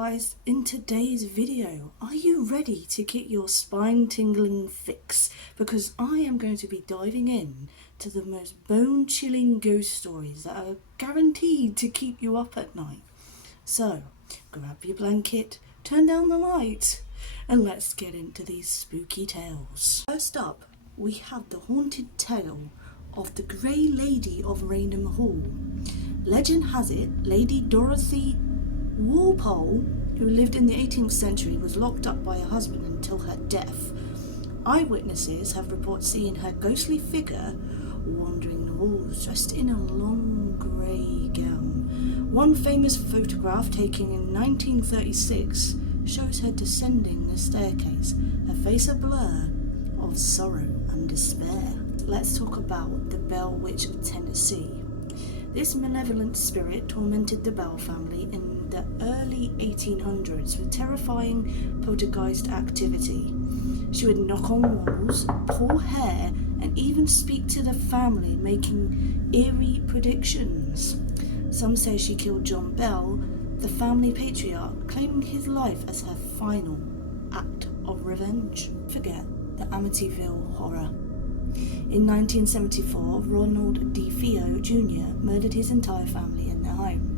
guys, in today's video, are you ready to get your spine-tingling fix? Because I am going to be diving in to the most bone-chilling ghost stories that are guaranteed to keep you up at night. So, grab your blanket, turn down the light, and let's get into these spooky tales. First up, we have the haunted tale of the Grey Lady of Raynham Hall. Legend has it, Lady Dorothy Walpole, who lived in the 18th century, was locked up by her husband until her death. Eyewitnesses have reported seeing her ghostly figure wandering the halls, dressed in a long grey gown. One famous photograph taken in 1936 shows her descending the staircase, her face a blur of sorrow and despair. Let's talk about the Bell Witch of Tennessee. This malevolent spirit tormented the Bell family in the early 1800s with terrifying poltergeist activity. She would knock on walls, pull hair, and even speak to the family, making eerie predictions. Some say she killed John Bell, the family patriarch, claiming his life as her final act of revenge. Forget the Amityville horror. In 1974, Ronald DeFeo Jr. murdered his entire family in their home.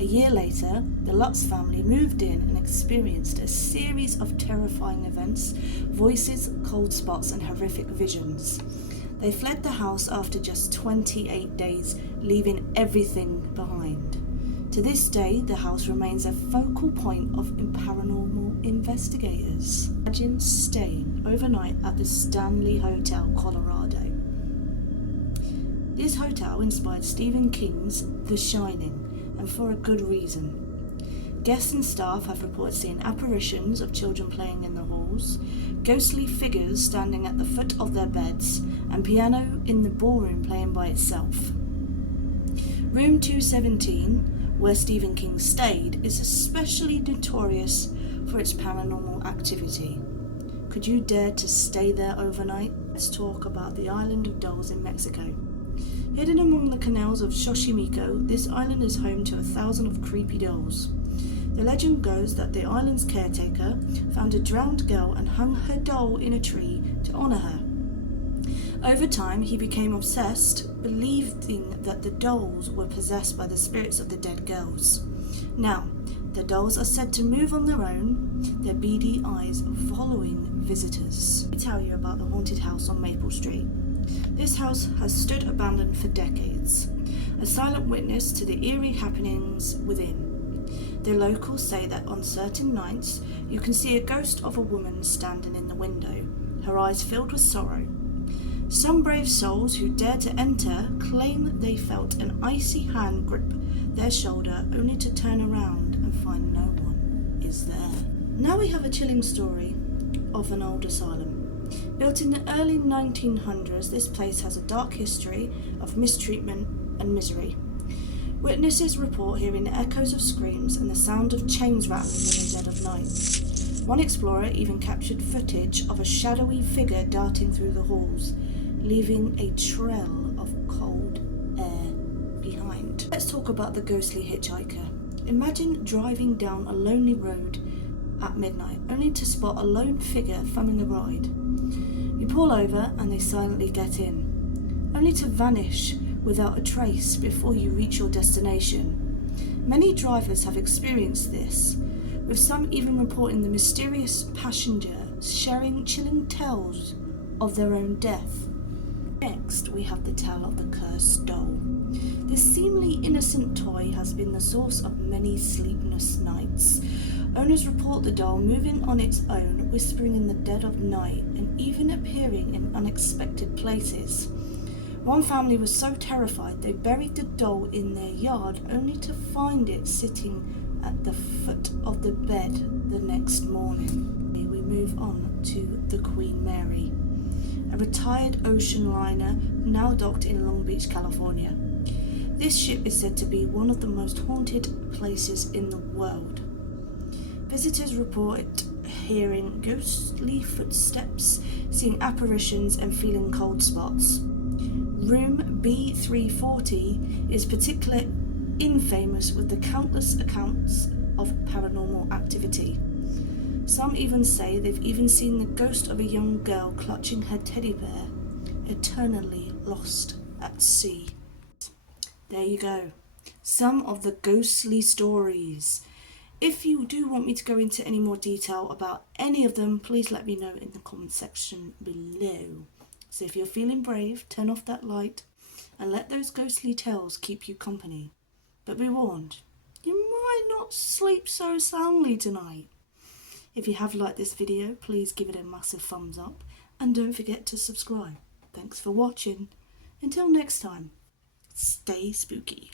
A year later, the Lutz family moved in and experienced a series of terrifying events, voices, cold spots, and horrific visions. They fled the house after just 28 days, leaving everything behind. To this day, the house remains a focal point of paranormal investigators. Imagine staying overnight at the Stanley Hotel, Colorado. This hotel inspired Stephen King's The Shining, and for a good reason. Guests and staff have reported seeing apparitions of children playing in the halls, ghostly figures standing at the foot of their beds, and piano in the ballroom playing by itself. Room 217, where Stephen King stayed, is especially notorious for its paranormal activity. Could you dare to stay there overnight? Let's talk about the Island of Dolls in Mexico. Hidden among the canals of Xochimilco, this island is home to 1,000 of creepy dolls. The legend goes that the island's caretaker found a drowned girl and hung her doll in a tree to honour her. Over time, he became obsessed, believing that the dolls were possessed by the spirits of the dead girls. Now, the dolls are said to move on their own, their beady eyes following visitors. Let me tell you about the haunted house on Maple Street. This house has stood abandoned for decades, a silent witness to the eerie happenings within. The locals say that on certain nights, you can see a ghost of a woman standing in the window, her eyes filled with sorrow. Some brave souls who dare to enter claim they felt an icy hand grip their shoulder, only to turn around and find no one is there. Now we have a chilling story of an old asylum. Built in the early 1900s, this place has a dark history of mistreatment and misery. Witnesses report hearing the echoes of screams and the sound of chains rattling in the dead of night. One explorer even captured footage of a shadowy figure darting through the halls, leaving a trail of cold air behind. Let's talk about the ghostly hitchhiker. Imagine driving down a lonely road at midnight, only to spot a lone figure thumbing a ride. You pull over and they silently get in, only to vanish without a trace before you reach your destination. Many drivers have experienced this, with some even reporting the mysterious passenger sharing chilling tales of their own death. Next, we have the tale of the cursed doll. This seemingly innocent toy has been the source of many sleepless nights. Owners report the doll moving on its own, whispering in the dead of night, and even appearing in unexpected places. One family was so terrified they buried the doll in their yard, only to find it sitting at the foot of the bed the next morning. We move on to the Queen Mary, a retired ocean liner now docked in Long Beach, California. This ship is said to be one of the most haunted places in the world. Visitors report hearing ghostly footsteps, seeing apparitions, and feeling cold spots. Room B340 is particularly infamous with the countless accounts of paranormal activity. Some even say they've even seen the ghost of a young girl clutching her teddy bear, eternally lost at sea. There you go. Some of the ghostly stories. If you do want me to go into any more detail about any of them, please let me know in the comment section below. So if you're feeling brave, turn off that light and let those ghostly tales keep you company. But be warned, you might not sleep so soundly tonight. If you have liked this video, please give it a massive thumbs up and don't forget to subscribe. Thanks for watching. Until next time, stay spooky.